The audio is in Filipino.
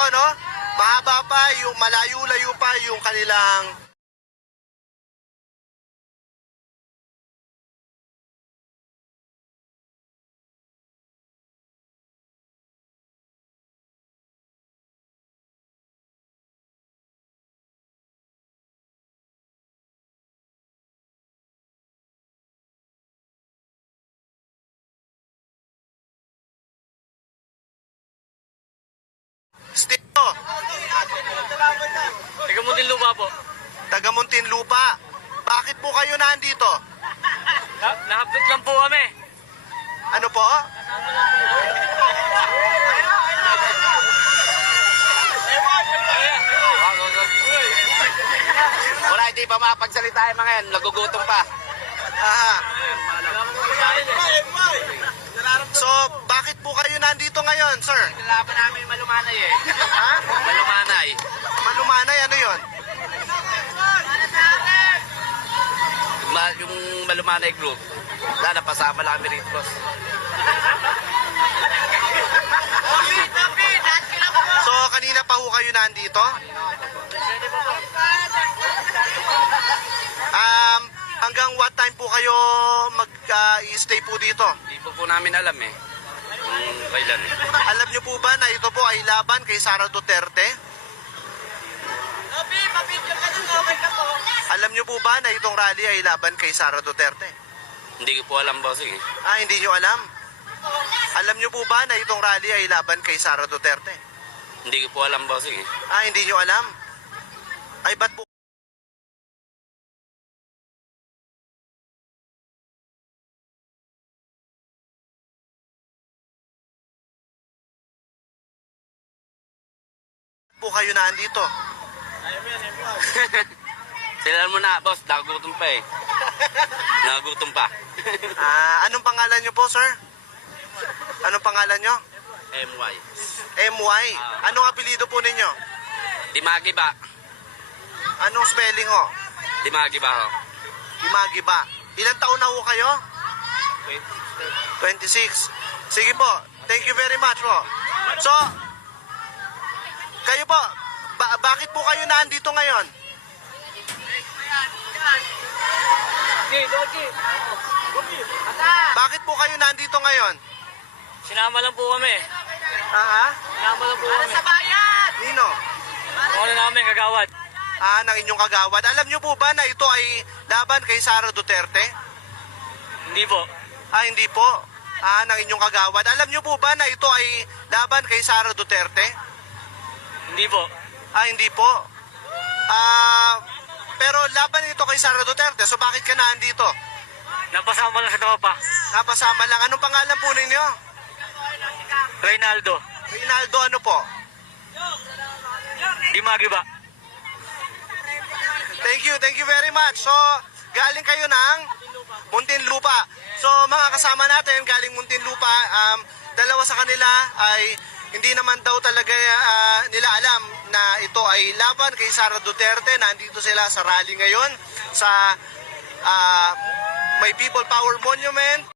dito, no? Mahaba pa, yung malayo-layo pa yung kanilang stilo. Taga Muntinlupa po. Taga Muntinlupa. Bakit po kayo nandito? Nakapit lang po kami. Ano po? Wala, hindi pa makapagsalita yung mga yan. Nagugutom pa. Aha. So, bakit po kayo nandito ngayon, sir? Kailangan namin malumanay eh. Ha? Malumanay. Malumanay, ano yon? Yung malumanay group. Wala, napasama lang kami rito, boss. So, kanina pa ho kayo nandito? Hanggang what time po kayo mag-stay po dito? Hindi po namin alam eh. Kung kailan eh. Alam niyo po ba na ito po ay laban kay Sara Duterte? Alam niyo po ba na itong rally ay laban kay Sara Duterte? Hindi ko po alam, boss eh. Hindi niyo alam? Alam niyo po ba na itong rally ay laban kay Sara Duterte? Hindi ko po alam, boss eh. Hindi niyo alam? Ay, ba't po kayo nandito? Sila mo na, boss. Nagugutom pa eh. Nagugutom pa. Anong pangalan niyo po, sir? Anong pangalan niyo? MY. MY? Anong apelido po ninyo? Dimagi ba? Anong spelling ho? Dimagi ba ho? Imagi ba? Ilang taon na ho kayo? 26. Sige po. Thank you very much po. So, kayo po, bakit po kayo nandito ngayon? Bakit po kayo nandito ngayon? Sinama lang po kami. Sinama lang po kami. Nino? Ano namin, kagawad. Ng inyong kagawad. Alam niyo po ba na ito ay laban kay Sara Duterte? Hindi po. Hindi po. Ng inyong kagawad. Alam niyo po ba na ito ay laban kay Sara Duterte? Hindi po. Hindi po. Pero laban ito kay Sara Duterte, so bakit ka nandito? Napasama lang sa tropa. Napasama lang. Anong pangalan po ninyo? Reynaldo. Reynaldo ano po? Dimagi ba? Thank you very much. So, galing kayo ng Muntinlupa. So, mga kasama natin, galing Muntinlupa, dalawa sa kanila ay hindi naman daw talaga nila alam na ito ay laban kay Sara Duterte. Nandito sila sa rally ngayon sa May People Power Monument.